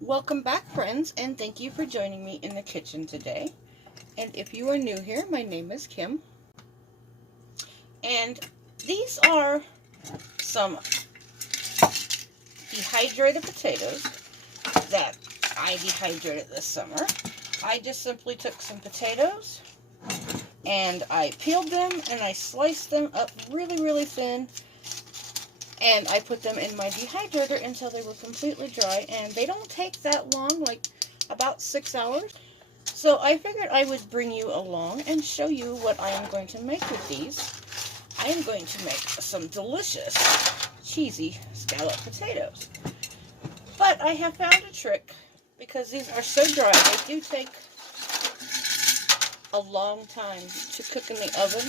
Welcome back, friends, and thank you for joining me in the kitchen today. And if you are new here, my name is Kim. And these are some dehydrated potatoes that I dehydrated this summer. I just simply took some potatoes and I peeled them and I sliced them up really thin. And I put them in my dehydrator until they were completely dry. And they don't take that long, like about 6 hours. So I figured I would bring you along and show you what I am going to make with these. I am going to make some delicious, cheesy scalloped potatoes. But I have found a trick, because these are so dry, they do take a long time to cook in the oven.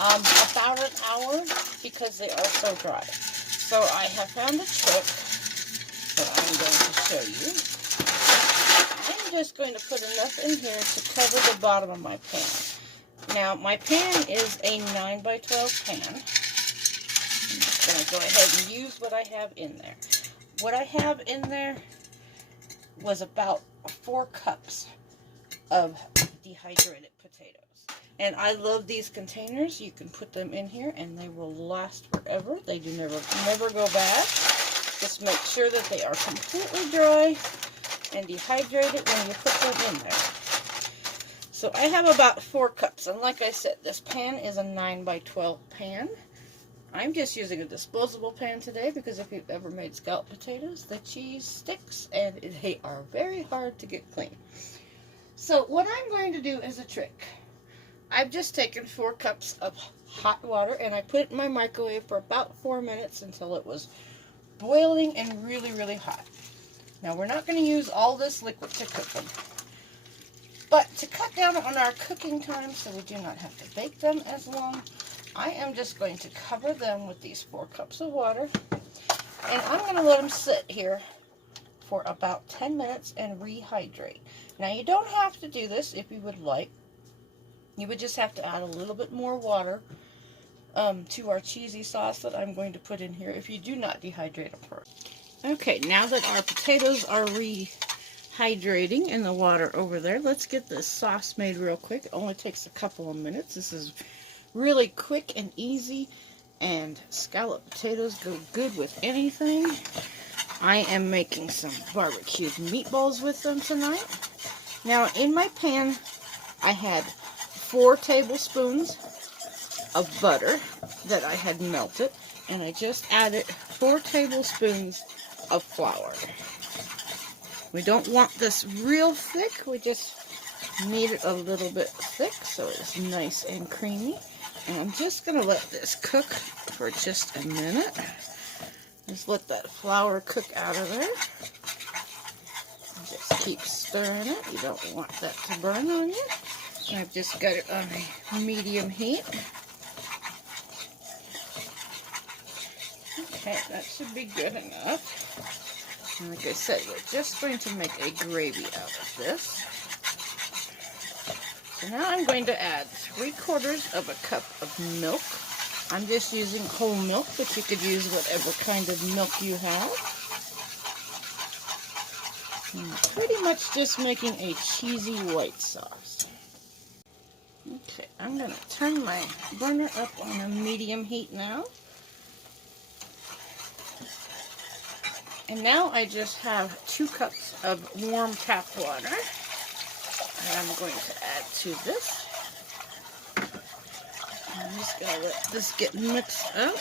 About an hour, because they are so dry. So I have found a trick that I'm going to show you. I'm just going to put enough in here to cover the bottom of my pan. Now, my pan is a 9x12 pan. I'm just going to go ahead and use what I have in there. What I have in there was about 4 cups of dehydrated potatoes. And I love these containers. You can put them in here and they will last forever. They do never go bad. Just make sure that they are completely dry and dehydrated when you put them in there. So I have about 4 cups. And like I said, this pan is a 9x12 pan. I'm just using a disposable pan today because if you've ever made scalloped potatoes, the cheese sticks and they are very hard to get clean. So what I'm going to do is a trick. I've just taken 4 cups of hot water and I put it in my microwave for about 4 minutes until it was boiling and really hot. Now we're not going to use all this liquid to cook them. But to cut down on our cooking time so we do not have to bake them as long, I am just going to cover them with these 4 cups of water. And I'm going to let them sit here for about 10 minutes and rehydrate. Now you don't have to do this if you would like. You would just have to add a little bit more water to our cheesy sauce that I'm going to put in here if you do not dehydrate them first. Okay, now that our potatoes are rehydrating in the water over there, let's get this sauce made real quick. It only takes a couple of minutes. This is really quick and easy, and scalloped potatoes go good with anything. I am making some barbecued meatballs with them tonight. Now, in my pan, I had 4 tablespoons of butter that I had melted, and I just added 4 tablespoons of flour. We don't want this real thick, we just need it a little bit thick so it's nice and creamy. And I'm just going to let this cook for just a minute. Just let that flour cook out of there. Just keep stirring it. You don't want that to burn on you. I've just got it on a medium heat. Okay, that should be good enough. And like I said, we're just going to make a gravy out of this. So now I'm going to add 3/4 of a cup of milk. I'm just using whole milk, but you could use whatever kind of milk you have. And pretty much just making a cheesy white sauce. Okay, I'm going to turn my burner up on a medium heat now. And now I just have 2 cups of warm tap water that I'm going to add to this. I'm just going to let this get mixed up.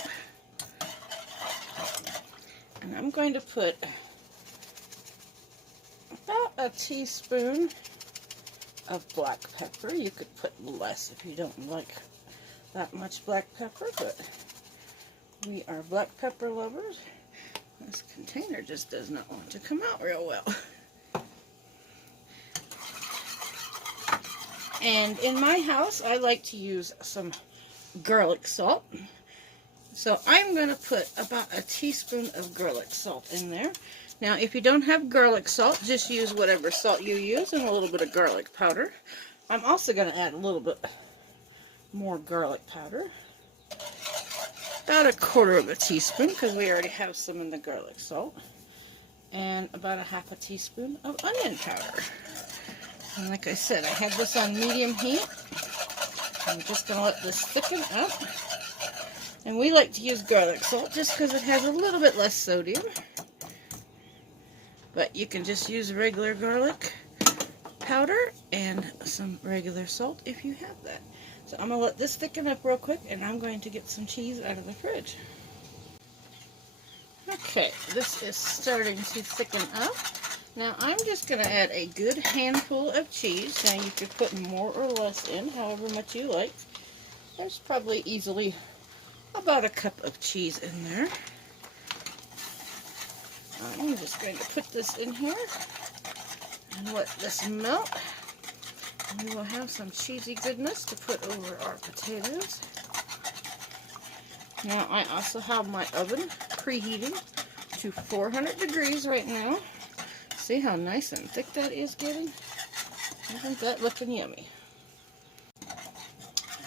And I'm going to put about a teaspoon of black pepper. You could put less if you don't like that much black pepper, but we are black pepper lovers. This container just does not want to come out real well. And in my house, I like to use some garlic salt. So I'm going to put about a teaspoon of garlic salt in there. Now, if you don't have garlic salt, just use whatever salt you use and a little bit of garlic powder. I'm also going to add a little bit more garlic powder. About 1/4 teaspoon, because we already have some in the garlic salt. and about a half a teaspoon of onion powder. And like I said, I had this on medium heat. I'm just going to let this thicken up. And we like to use garlic salt just because it has a little bit less sodium. But you can just use regular garlic powder and some regular salt if you have that. So I'm going to let this thicken up real quick, and I'm going to get some cheese out of the fridge. Okay, this is starting to thicken up. Now I'm just going to add a good handful of cheese. Now you could put more or less in, however much you like. There's probably easily about a cup of cheese in there. I'm just going to put this in here and let this melt. And we will have some cheesy goodness to put over our potatoes. Now I also have my oven preheating to 400 degrees right now. See how nice and thick that is getting? Isn't that looking yummy?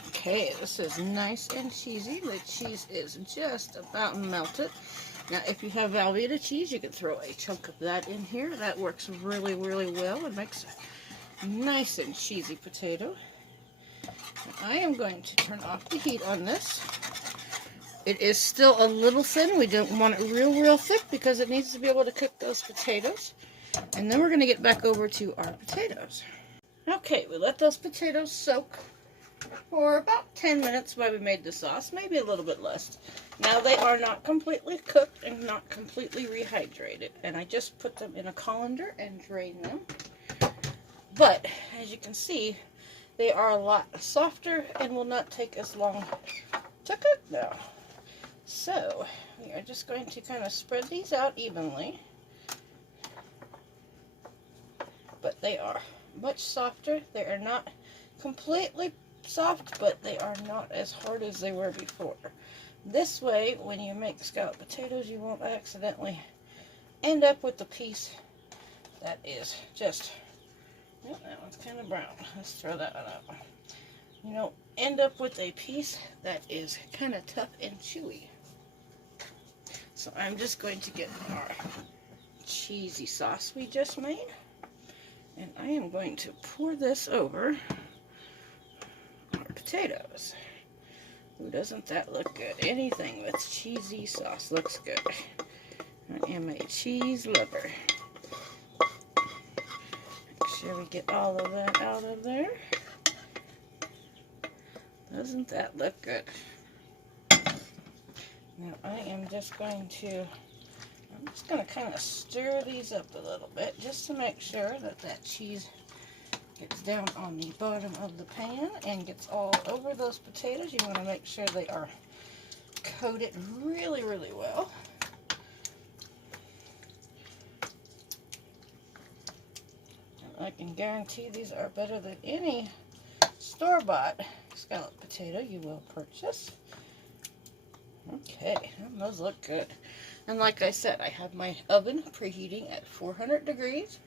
Okay, this is nice and cheesy. The cheese is just about melted. Now, if you have Velveeta cheese, you can throw a chunk of that in here. That works really, really well. It makes a nice and cheesy potato. I am going to turn off the heat on this. It is still a little thin. We don't want it real, real thick because it needs to be able to cook those potatoes. And then we're going to get back over to our potatoes. Okay, we let those potatoes soak for about 10 minutes while we made the sauce, maybe a little bit less. Now they are not completely cooked and not completely rehydrated, and I just put them in a colander and drained them. But as you can see, they are a lot softer and will not take as long to cook now. So we are just going to kind of spread these out evenly. But they are much softer. They are not completely soft, but they are not as hard as they were before. This way, when you make scalloped potatoes, you won't accidentally end up with a piece that is just, oh, that one's kind of brown. Let's throw that one out. You don't end up with a piece that is kind of tough and chewy. So I'm just going to get our cheesy sauce we just made, and I am going to pour this over our potatoes. Ooh, doesn't that look good? Anything with cheesy sauce looks good. I am a cheese lover. Make sure we get all of that out of there. Doesn't that look good? Now I am just going to kind of stir these up a little bit just to make sure that that cheese gets down on the bottom of the pan and gets all over those potatoes. You want to make sure they are coated really, really well. And I can guarantee these are better than any store-bought scalloped potato you will purchase. Okay, those look good. And like I said, I have my oven preheating at 400 degrees.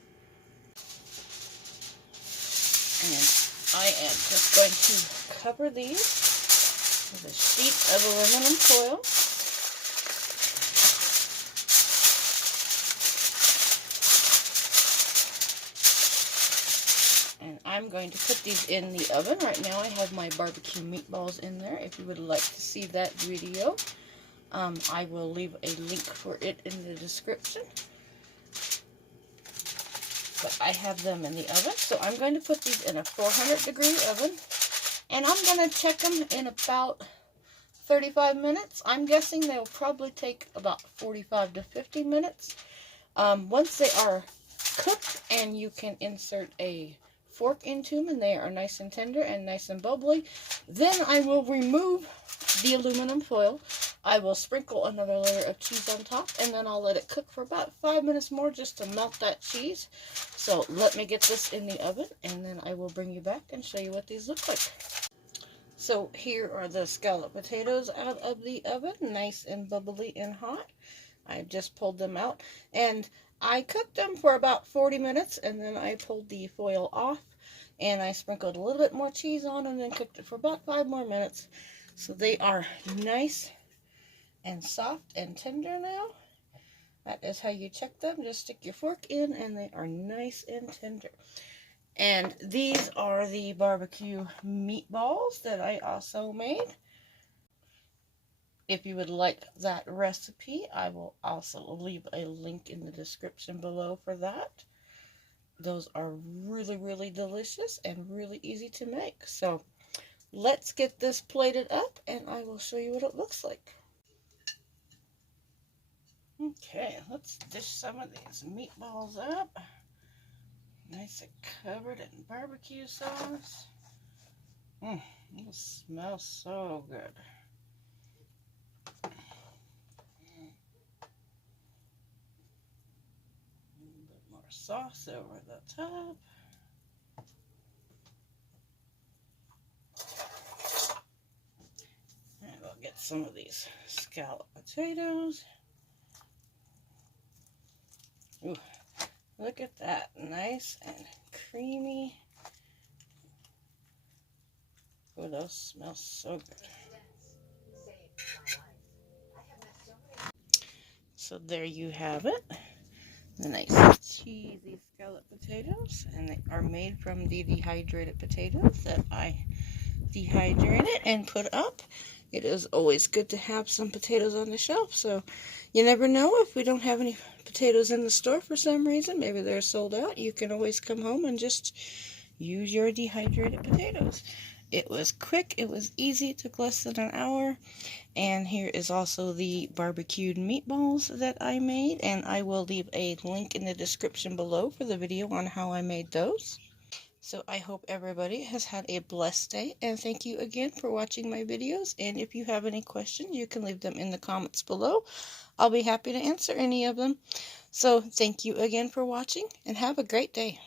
And I am just going to cover these with a sheet of aluminum foil. And I'm going to put these in the oven. Right now I have my barbecue meatballs in there. If you would like to see that video, I will leave a link for it in the description. But I have them in the oven, so I'm going to put these in a 400 degree oven, and I'm going to check them in about 35 minutes. I'm guessing they'll probably take about 45 to 50 minutes. Once they are cooked and you can insert a fork into them and they are nice and tender and nice and bubbly, then I will remove the aluminum foil. I will sprinkle another layer of cheese on top, and then I'll let it cook for about 5 minutes more just to melt that cheese. So let me get this in the oven, and then I will bring you back and show you what these look like. So here are the scalloped potatoes out of the oven, nice and bubbly and hot. I just pulled them out, and I cooked them for about 40 minutes, and then I pulled the foil off, and I sprinkled a little bit more cheese on, and then cooked it for about 5 more minutes. So they are nice and soft and tender now. That is how you check them. Just stick your fork in and they are nice and tender. And these are the barbecue meatballs that I also made. If you would like that recipe, I will also leave a link in the description below for that. Those are really, really delicious and really easy to make. So let's get this plated up and I will show you what it looks like. Okay, let's dish some of these meatballs up. Nice and covered in barbecue sauce. It smells so good. A little bit more sauce over the top. And we'll get some of these scalloped potatoes. Ooh, look at that, nice and creamy. Oh, those smell so good. So there you have it. The nice cheesy scalloped potatoes, and they are made from the dehydrated potatoes that I dehydrated and put up. It is always good to have some potatoes on the shelf, so you never know if we don't have any potatoes in the store for some reason. Maybe they're sold out. You can always come home and just use your dehydrated potatoes. It was quick, it was easy, it took less than an hour. And here is also the barbecued meatballs that I made, and I will leave a link in the description below for the video on how I made those. So I hope everybody has had a blessed day, and thank you again for watching my videos. And if you have any questions, you can leave them in the comments below. I'll be happy to answer any of them. So thank you again for watching, and have a great day.